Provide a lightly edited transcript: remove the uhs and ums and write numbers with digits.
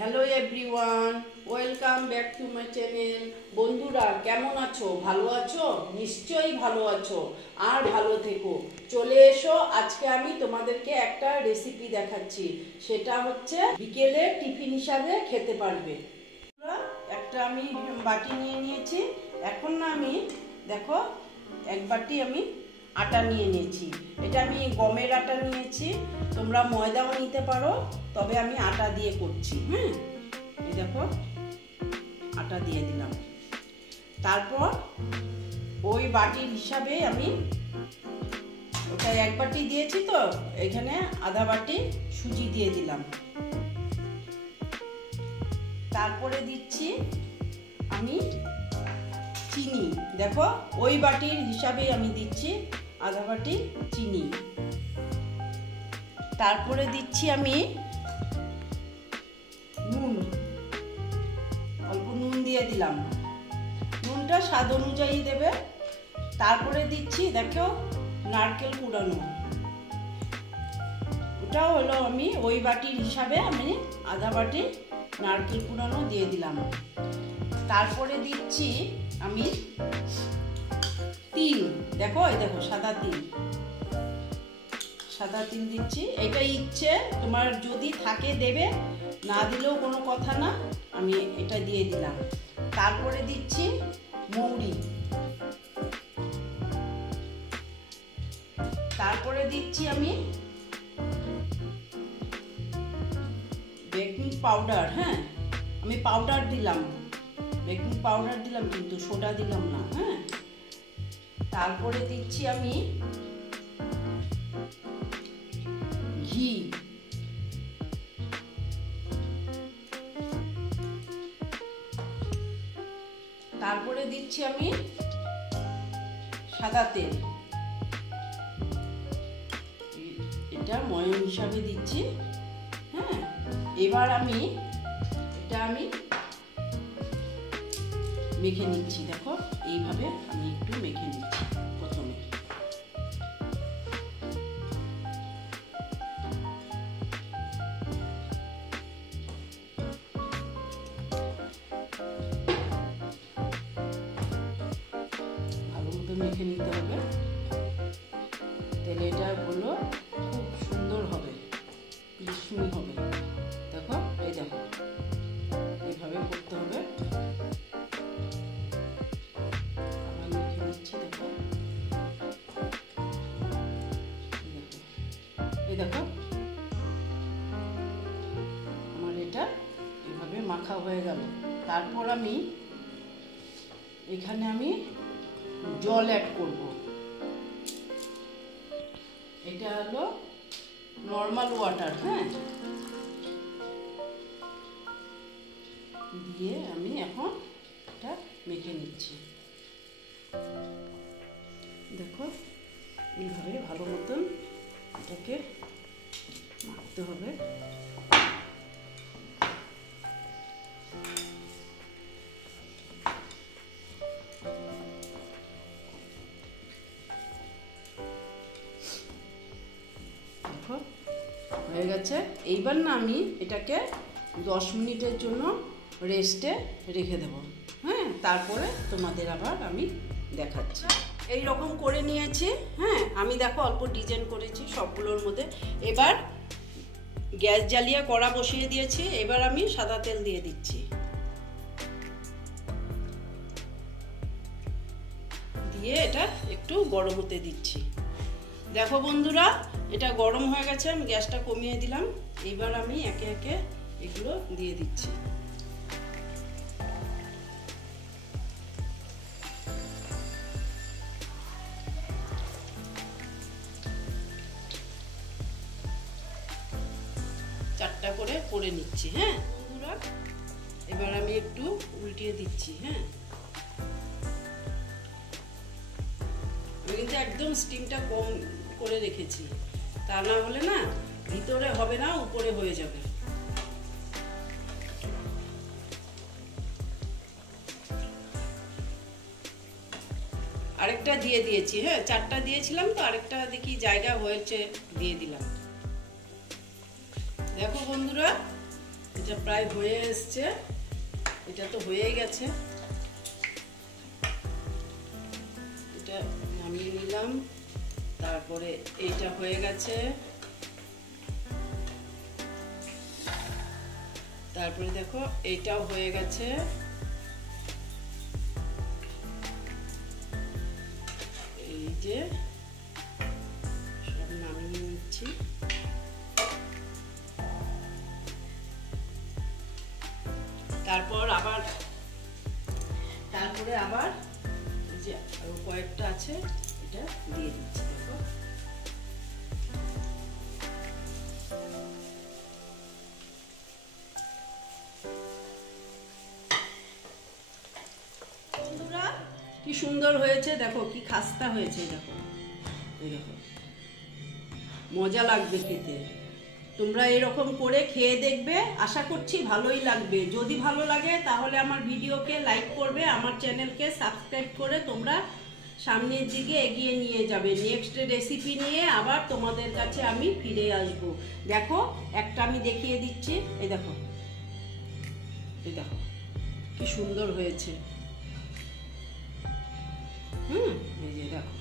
Hello everyone, welcome back to my channel. বন্ধুরা কেমন আছো? ভালো আছো? নিশ্চয়ই ভালো আছো, আর ভালো থেকো। চলে এসো, আজকে আমি তোমাদেরকে একটা রেসিপি দেখাচ্ছি। সেটা হচ্ছে বিকেলে টিফিন হিসাবে খেতে পারবে। একটা আমি বাটি নিয়ে নিয়েছি। এখন না আমি দেখো এক বাটি আমি আটা নিয়ে নিয়েছি। এটা আমি গমের আটা নিয়েছি, তোমরা ময়দাও নিতে পারো, তবে আমি আটা দিয়ে করছি। এই দেখো আটা দিয়ে দিলাম। তারপর ওই বাটির হিসাবে আমি ওটা এক বাটি দিয়েছি, তো এখানে আধা বাটি সুজি দিয়ে দিলাম। তারপরে দিচ্ছি আমি চিনি। দেখো ওই বাটির হিসাবে আমি দিচ্ছি আধা বাটি চিনি। তারপরে দিচ্ছি আমি নুন, অল্প নুন দিয়ে দিলাম। নুনটা স্বাদ অনুযায়ী দেবে। তারপরে দিচ্ছি দেখো নারকেল কুড়ানো। ওটাও হলো আমি ওই বাটির হিসাবে আমি আধা বাটি নারকেল কুড়ানো দিয়ে দিলাম। তারপরে দিচ্ছি আমি তিল। দেখো এই দেখো সাদা তিল, সাদা তিল দিচ্ছি। এটা ইচ্ছে, তোমার যদি থাকে দেবে, না দিলেও কোনো কথা না, আমি এটা দিয়ে দিলাম। তারপরে দিচ্ছি মৌরি। তারপরে দিচ্ছি আমি বেকিং পাউডার। আমি পাউডার দিলাম, বেকিং পাউডার দিলাম, কিন্তু সোডা দিলাম না। তারপরে দিচ্ছি আমি ঘি। তারপরে দিচ্ছি আমি সাদা তেল। এটা ময়ম হিসাবে দিচ্ছি। এবার আমি এটা মেখে নিচ্ছি। দেখো এইভাবে আমি একটু মেখে নিচ্ছি। প্রথমে ভালো মতো মেখে নিতে হবে। তাহলে এটা হলো খুব সুন্দর হবে, ক্রিসমি হবে। দেখো এই দেখো এইভাবে করতে হবে। এই দেখো আমার এটা এভাবে মাখা হয়ে গেল। তারপর আমি এখানে জল অ্যাড করব। এটা হলো নর্মাল ওয়াটার। দিয়ে আমি এখন এটা মেখে নিচ্ছি। দেখো এইভাবে ভালো মতন এটাকে মাখতে হবে। দেখো হয়ে গেছে। এইবার না আমি এটাকে 10 মিনিটের জন্য রেস্টে রেখে দেব। তারপরে তোমাদের আবার আমি দেখাচ্ছি। এই রকম করে নিয়েছি। আমি দেখো অল্প ডিজাইন করেছি সবগুলোর মধ্যে। এবার গ্যাস জ্বালিয়ে কড়া বসিয়ে দিয়েছি। এবার আমি সাদা তেল দিয়ে দিচ্ছি। দিয়ে এটা একটু গরম হতে দিচ্ছি। দেখো বন্ধুরা এটা গরম হয়ে গেছে, আমি গ্যাসটা কমিয়ে দিলাম। এবার আমি একে একে এগুলো দিয়ে দিচ্ছি। চারটা করে নিচ্ছি। বন্ধুরা এবার আমি একটু উল্টিয়ে দিচ্ছি। আমি কিন্তু একদম স্টিমটা কম করে রেখেছি, তা না হলে না ভিতরে হবে না, উপরে হয়ে যাবে। আরেকটা দিয়ে দিয়েছি। চারটা দিয়েছিলাম, তো আরেকটা দেখি জায়গা হয়েছে দিয়ে দিলাম। দেখো বন্ধুরা এটা প্রায় হয়ে এসছে, এটা তো হয়ে গেছে। এটা নামিয়ে নিলাম, তারপরে এইটা হয়ে গেছে, তারপরে দেখো এইটাও হয়ে গেছে। এই যে সব নামিয়ে নিচ্ছি। তারপরে আবার এই যে আরো কয়েকটা আছে, এটা দিয়ে দিচ্ছি। দেখো বন্ধুরা কি সুন্দর হয়েছে, দেখো কি খাস্তা হয়েছে। দেখো এই দেখো, মজা লাগবে খেতে। তোমরা এরকম করে খেয়ে দেখবে, আশা করছি ভালোই লাগবে। যদি ভালো লাগে তাহলে আমার ভিডিওকে লাইক করবে, আমার চ্যানেলকে সাবস্ক্রাইব করে তোমরা সামনের দিকে এগিয়ে নিয়ে যাবে। নেক্সট রেসিপি নিয়ে আবার তোমাদের কাছে আমি ফিরে আসব। দেখো একটা আমি দেখিয়ে দিচ্ছি, এই দেখো, এই দেখো কি সুন্দর হয়েছে। এই যে দেখো।